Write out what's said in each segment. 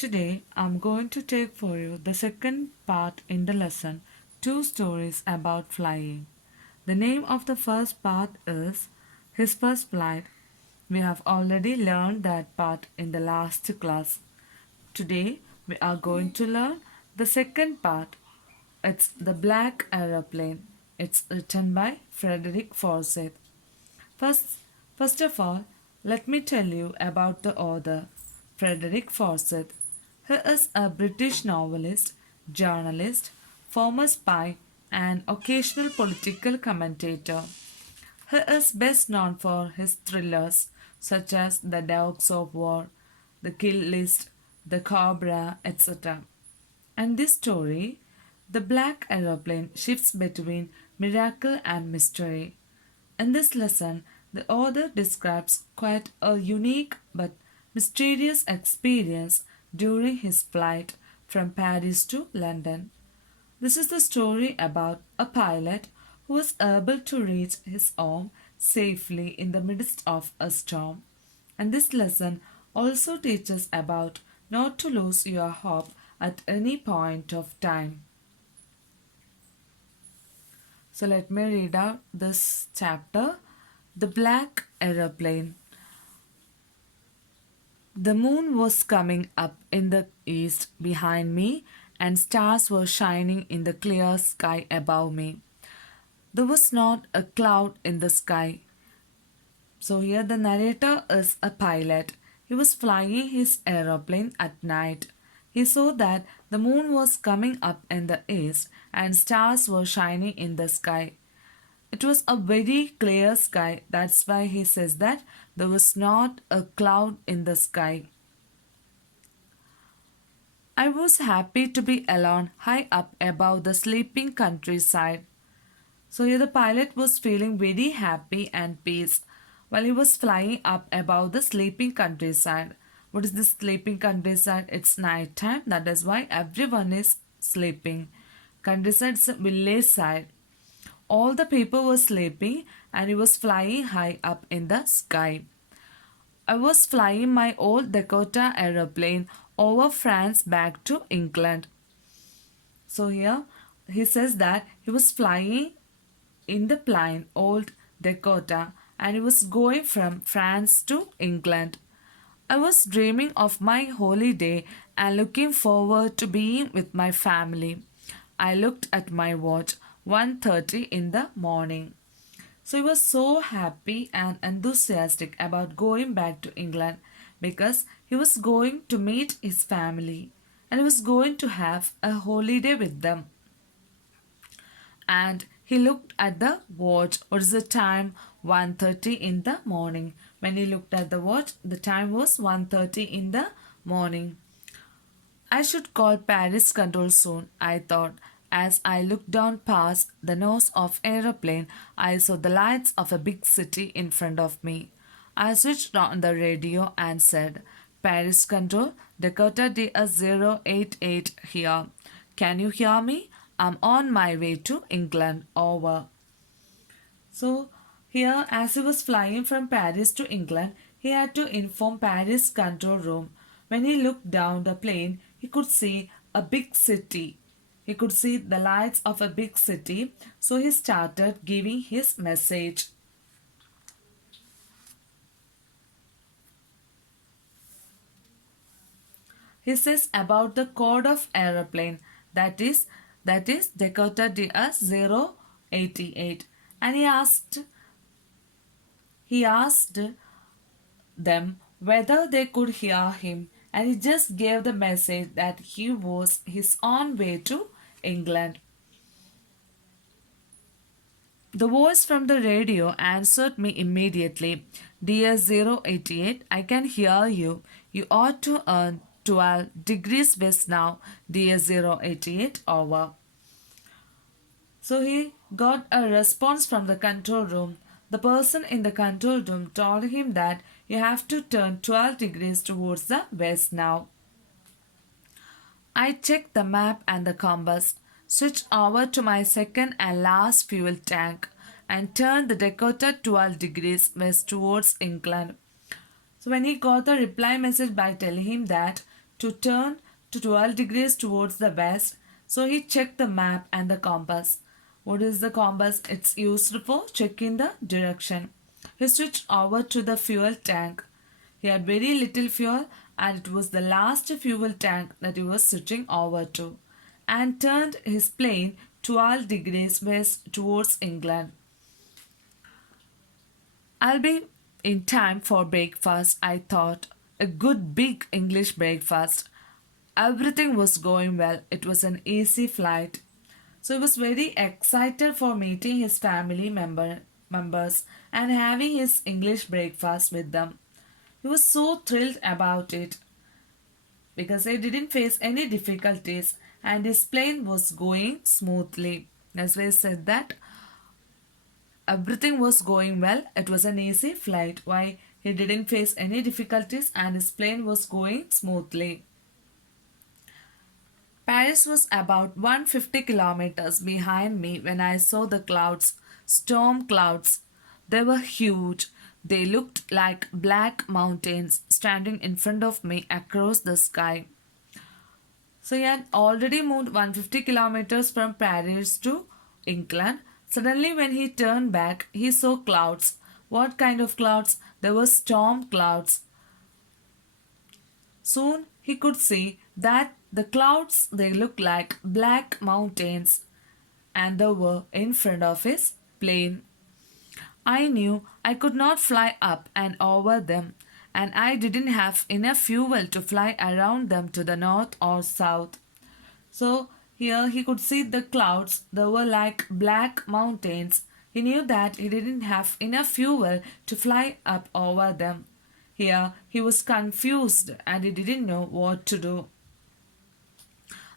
Today I'm going to take for you the second part in the lesson Two Stories About Flying. The name of the first part is His First Flight. We have already learned that part in the last class. Today we are going to learn the second part. It's The Black Aeroplane. It's written by Frederick Forsyth. First, first of all, let me tell you about the author, Frederick Forsyth. He is a British novelist, journalist, former spy, and occasional political commentator. He is best known for his thrillers such as The Dogs of War, The Kill List, The Cobra, etc. And this story, The Black Aeroplane, shifts between miracle and mystery. In this lesson, the author describes quite a unique but mysterious experience during his flight from Paris to London. This is the story about a pilot who was able to reach his home safely in the midst of a storm. And this lesson also teaches about not to lose your hope at any point of time. So let me read out this chapter. The Black Aeroplane. The moon was coming up in the east behind me, and stars were shining in the clear sky above me. There was not a cloud in the sky. So, here the narrator is a pilot. He was flying his aeroplane at night. He saw that the moon was coming up in the east and stars were shining in the sky. It was a very clear sky. That's why he says that there was not a cloud in the sky. I was happy to be alone high up above the sleeping countryside. So here the pilot was feeling very happy and peace while he was flying up above the sleeping countryside. What is this sleeping countryside? It's night time. That is why everyone is sleeping. Countryside is a village side. All the people were sleeping and he was flying high up in the sky. I was flying my old Dakota aeroplane over France back to England. So here he says that he was flying in the plane old Dakota and he was going from France to England. I was dreaming of my holiday and looking forward to being with my family. I looked at my watch, 1:30 in the morning. So he was so happy and enthusiastic about going back to England because he was going to meet his family and he was going to have a holiday with them. And he looked at the watch. What is the time? 1:30 in the morning. When he looked at the watch, the time was 1:30 in the morning. I should call Paris control soon, I thought. As I looked down past the nose of aeroplane, I saw the lights of a big city in front of me. I switched on the radio and said, Paris control, Dakota DS088 here. Can you hear me? I'm on my way to England. Over. So, here, as he was flying from Paris to England, he had to inform Paris control room. When he looked down the plane, he could see a big city. He could see the lights of a big city. So, he started giving his message. He says about the code of aeroplane that is Dakota DS088, and he asked them whether they could hear him, and he just gave the message that he was his own way to England. The voice from the radio answered me immediately. DS088, I can hear you. You ought to earn 12 degrees west now. DS088, over. So he got a response from the control room. The person in the control room told him that you have to turn 12 degrees towards the west now. I checked the map and the compass, switched over to my second and last fuel tank, and turned the Dakota 12 degrees west towards England. So when he got the reply message by telling him that to turn to 12 degrees towards the west. So he checked the map and the compass. What is the compass? It's used for checking the direction. He switched over to the fuel tank. He had very little fuel and it was the last fuel tank that he was switching over to, and turned his plane 12 degrees west towards England. I'll be in time for breakfast, I thought. A good big English breakfast. Everything was going well. It was an easy flight. So he was very excited for meeting his members and having his English breakfast with them. He was so thrilled about it because he didn't face any difficulties and his plane was going smoothly. As we said that everything was going well, it was an easy flight. Why? He didn't face any difficulties and his plane was going smoothly. Paris was about 150 kilometers behind me when I saw the clouds, storm clouds. They were huge. They looked like black mountains standing in front of me across the sky. So he had already moved 150 kilometers from Paris to England. Suddenly, when he turned back, he saw clouds. What kind of clouds? There were storm clouds. Soon he could see that the clouds they looked like black mountains and they were in front of his plane. I knew I could not fly up and over them, and I didn't have enough fuel to fly around them to the north or south. So here he could see the clouds, they were like black mountains. He knew that he didn't have enough fuel to fly up over them. Here he was confused and he didn't know what to do.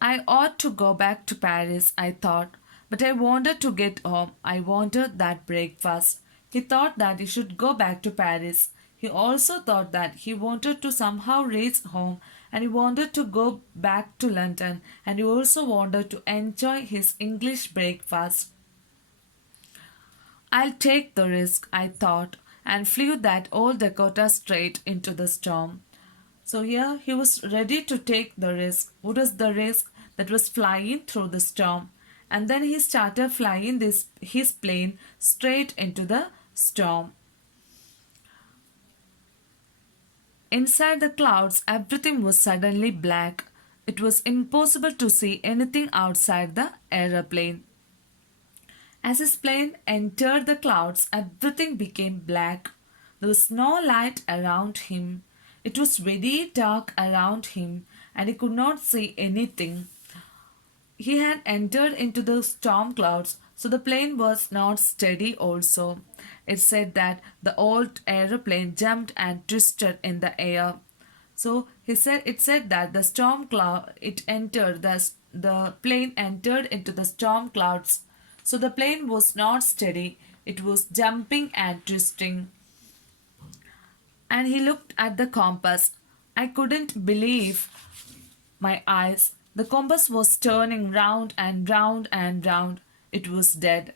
I ought to go back to Paris, I thought, but I wanted to get home. I wanted that breakfast. He thought that he should go back to Paris. He also thought that he wanted to somehow reach home and he wanted to go back to London and he also wanted to enjoy his English breakfast. I'll take the risk, I thought, and flew that old Dakota straight into the storm. So here he was ready to take the risk. What was the risk? That was flying through the storm. And then he started flying his plane straight into the storm. Inside the clouds, everything was suddenly black. It was impossible to see anything outside the aeroplane. As his plane entered the clouds, everything became black. There was no light around him. It was very dark around him and he could not see anything. He had entered into the storm clouds, so the plane was not steady also. It said that the old aeroplane jumped and twisted in the air. So it said that the storm cloud the plane entered into the storm clouds. So the plane was not steady. It was jumping and twisting. And he looked at the compass. I couldn't believe my eyes. The compass was turning round and round and round. It was dead.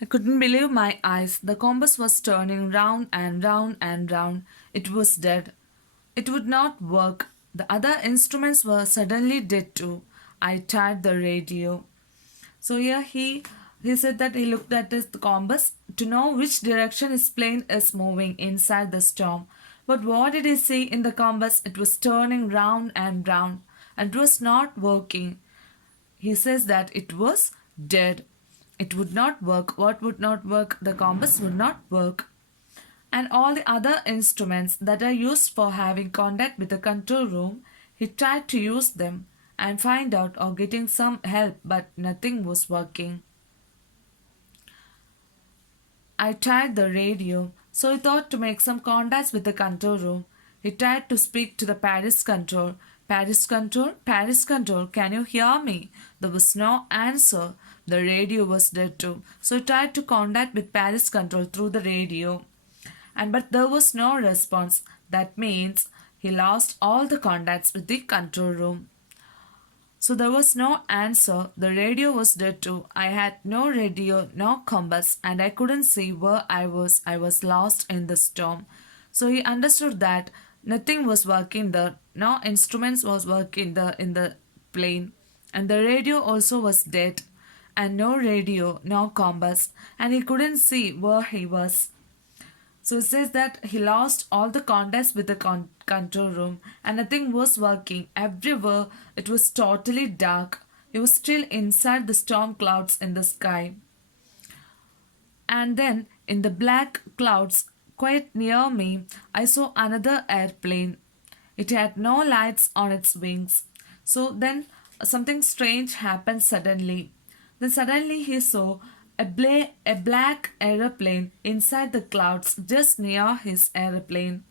I couldn't believe my eyes. The compass was turning round and round and round. It was dead. It would not work. The other instruments were suddenly dead too. I tried the radio. So here he said that he looked at his compass to know which direction his plane is moving inside the storm. But what did he see in the compass? It was turning round and round and it was not working. He says that it was dead. It would not work. What would not work? The compass would not work. And all the other instruments that are used for having contact with the control room, he tried to use them and find out or getting some help, but nothing was working. I tried the radio, so he thought to make some contacts with the control room. He tried to speak to the Paris control. Paris control, Paris control, can you hear me? There was no answer. The radio was dead too. So he tried to contact with Paris control through the radio. But there was no response. That means he lost all the contacts with the control room. So there was no answer. The radio was dead too. I had no radio, no compass, and I couldn't see where I was. I was lost in the storm. So he understood that nothing was working there. No instruments was working there in the plane. And the radio also was dead. And no radio, no compass. And he couldn't see where he was. So it says that he lost all the contacts with the control room and nothing was working. Everywhere it was totally dark. He was still inside the storm clouds in the sky. And then in the black clouds quite near me, I saw another airplane. It had no lights on its wings. So then something strange happened suddenly. Then suddenly he saw a black aeroplane inside the clouds just near his aeroplane.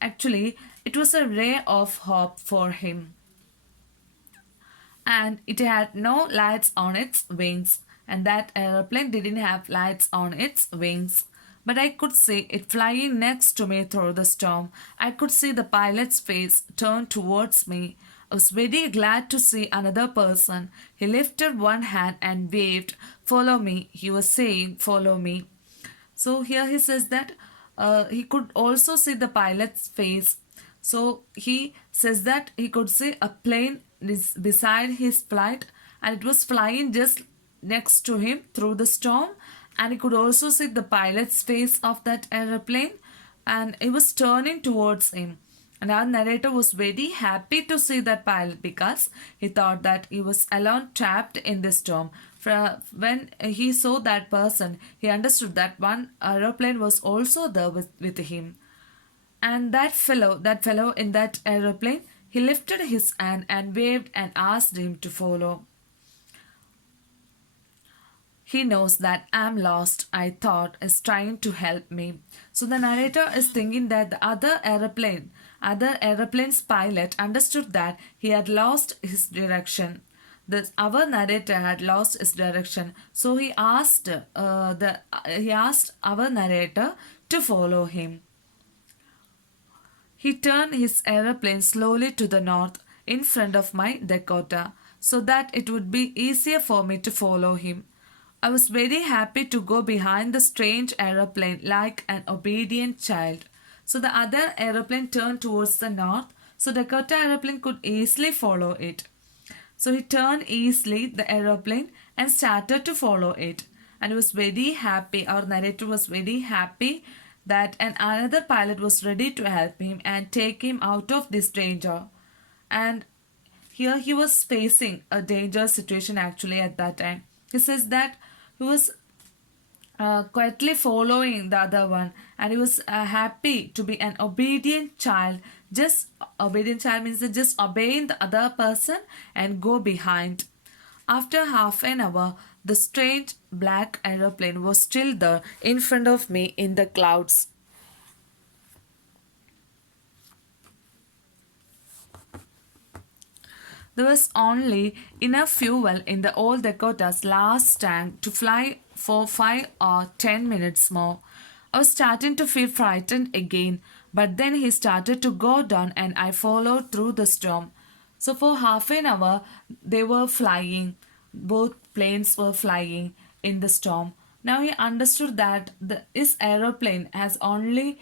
Actually, it was a ray of hope for him, and it had no lights on its wings, and that aeroplane didn't have lights on its wings. But I could see it flying next to me through the storm. I could see the pilot's face turn towards me. I was very glad to see another person. He lifted one hand and waved, "Follow me." He was saying, "Follow me." So here he says that he could also see the pilot's face. So he says that he could see a plane beside his flight, and it was flying just next to him through the storm, and he could also see the pilot's face of that aeroplane, and it was turning towards him. And our narrator was very happy to see that pilot because he thought that he was alone trapped in the storm. When he saw that person, he understood that one aeroplane was also there with him. And that fellow in that aeroplane, he lifted his hand and waved and asked him to follow. He knows that I'm lost, I thought, is trying to help me. So the narrator is thinking that the other aeroplane's pilot understood that he had lost his direction. Our narrator had lost his direction, so he asked our narrator to follow him. He turned his aeroplane slowly to the north in front of my Dakota so that it would be easier for me to follow him. I was very happy to go behind the strange aeroplane like an obedient child. So the other aeroplane turned towards the north, so Dakota aeroplane could easily follow it. So he turned easily the aeroplane and started to follow it. And he was very happy. Our narrator was very happy that another pilot was ready to help him and take him out of this danger. And here he was facing a dangerous situation actually at that time. He says that he was quietly following the other one, and he was happy to be an obedient child. Just obedient child means that just obeying the other person and go behind. After half an hour, the strange black aeroplane was still there in front of me in the clouds. There was only enough fuel in the old Dakota's last tank to fly for 5 or 10 minutes more. I was starting to feel frightened again, but then he started to go down and I followed through the storm. So for half an hour, they were flying. Both planes were flying in the storm. Now he understood that his aeroplane has only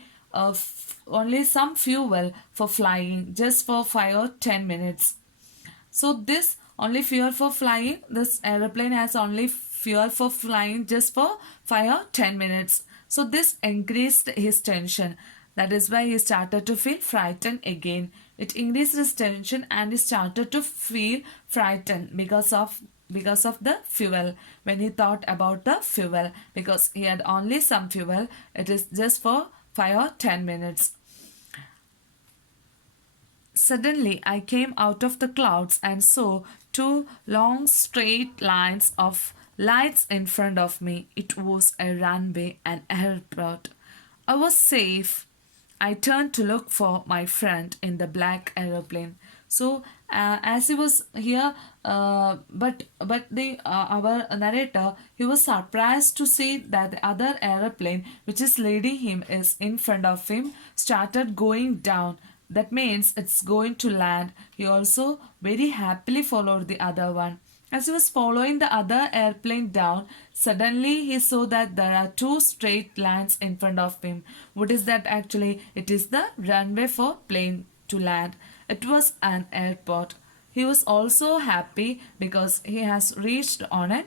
some fuel for flying, just for 5 or 10 minutes. So this only fuel for flying, this aeroplane has only fuel for flying just for 5 or 10 minutes. So this increased his tension. That is why he started to feel frightened again. It increased his tension and he started to feel frightened because of the fuel. When he thought about the fuel, because he had only some fuel, it is just for 5 or 10 minutes. Suddenly, I came out of the clouds and saw two long straight lines of lights in front of me. It was a runway, an airport. I was safe. I turned to look for my friend in the black aeroplane. So, as he was here, but the our narrator, he was surprised to see that the other aeroplane, which is leading him, is in front of him, started going down. that means it's going to land. He also very happily followed the other one. As he was following the other airplane down, suddenly he saw that there are two straight lines in front of him. What is that actually? It is the runway for plane to land. It was an airport. He was also happy because he has reached on an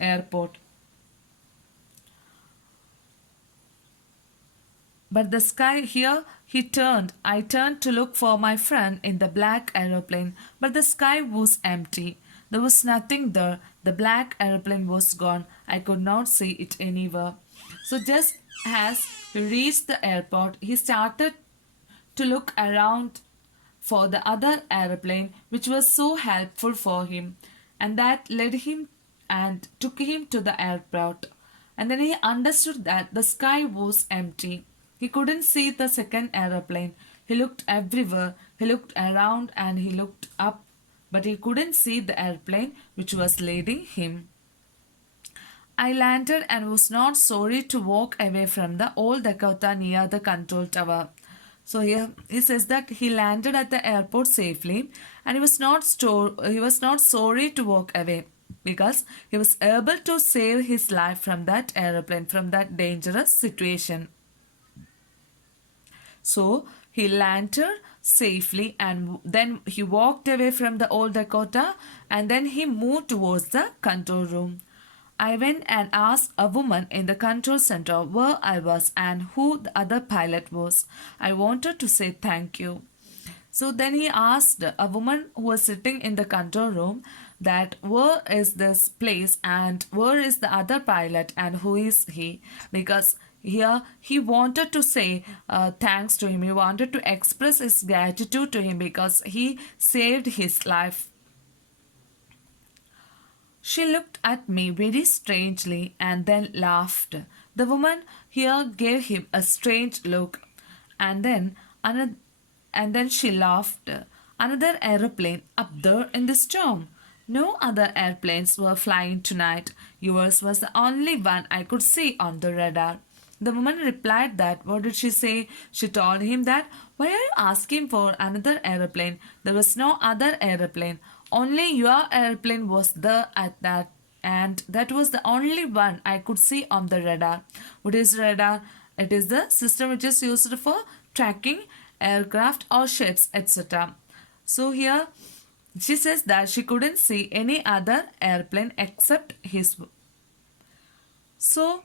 airport. But the sky here, I turned to look for my friend in the black aeroplane, but the sky was empty. There was nothing there. The black aeroplane was gone. I could not see it anywhere. So just as he reached the airport, he started to look around for the other aeroplane, which was so helpful for him, and that led him and took him to the airport. And then he understood that the sky was empty. He couldn't see the second aeroplane. He looked everywhere. He looked around and he looked up, but he couldn't see the airplane which was leading him. I landed and was not sorry to walk away from the old Dakota near the control tower. So here he says that he landed at the airport safely and he was not sorry to walk away because he was able to save his life from that aeroplane, from that dangerous situation. So he landed safely and then he walked away from the old Dakota and then he moved towards the control room. I went and asked a woman in the control center where I was and who the other pilot was. I wanted to say thank you. So then he asked a woman who was sitting in the control room that where is this place and where is the other pilot and who is he? Because here he wanted to say thanks to him. He wanted to express his gratitude to him because he saved his life. She looked at me very strangely and then laughed. The woman here gave him a strange look and then she laughed. Another aeroplane up there in the storm. No other airplanes were flying tonight. Yours was the only one I could see on the radar. The woman replied that, what did she say? She told him that, why are you asking for another aeroplane? There was no other aeroplane. Only your airplane was there at that, and that was the only one I could see on the radar. What is radar? It is the system which is used for tracking aircraft or ships, etc. So here she says that she couldn't see any other airplane except his. So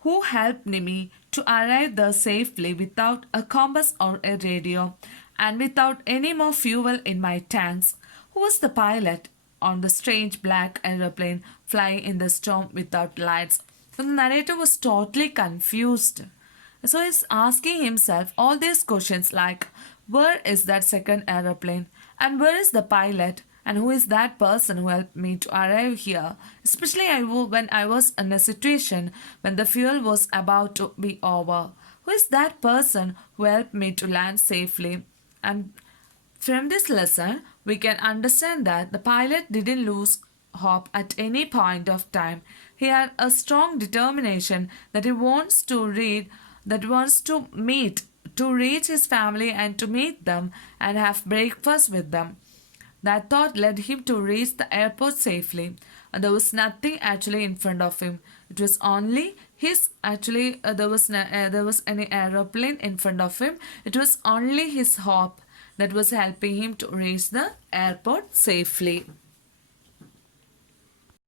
who helped me to arrive there safely without a compass or a radio and without any more fuel in my tanks? Who was the pilot on the strange black aeroplane flying in the storm without lights? So the narrator was totally confused. So he's asking himself all these questions like, where is that second aeroplane? And where is the pilot? And who is that person who helped me to arrive here? Especially when I was in a situation when the fuel was about to be over. Who is that person who helped me to land safely? And from this lesson, we can understand that the pilot didn't lose hope at any point of time. He had a strong determination that he wants to meet, to reach his family and to meet them and have breakfast with them. That thought led him to reach the airport safely. There was nothing actually in front of him. It was only his there was any aeroplane in front of him. It was only his hope that was helping him to reach the airport safely.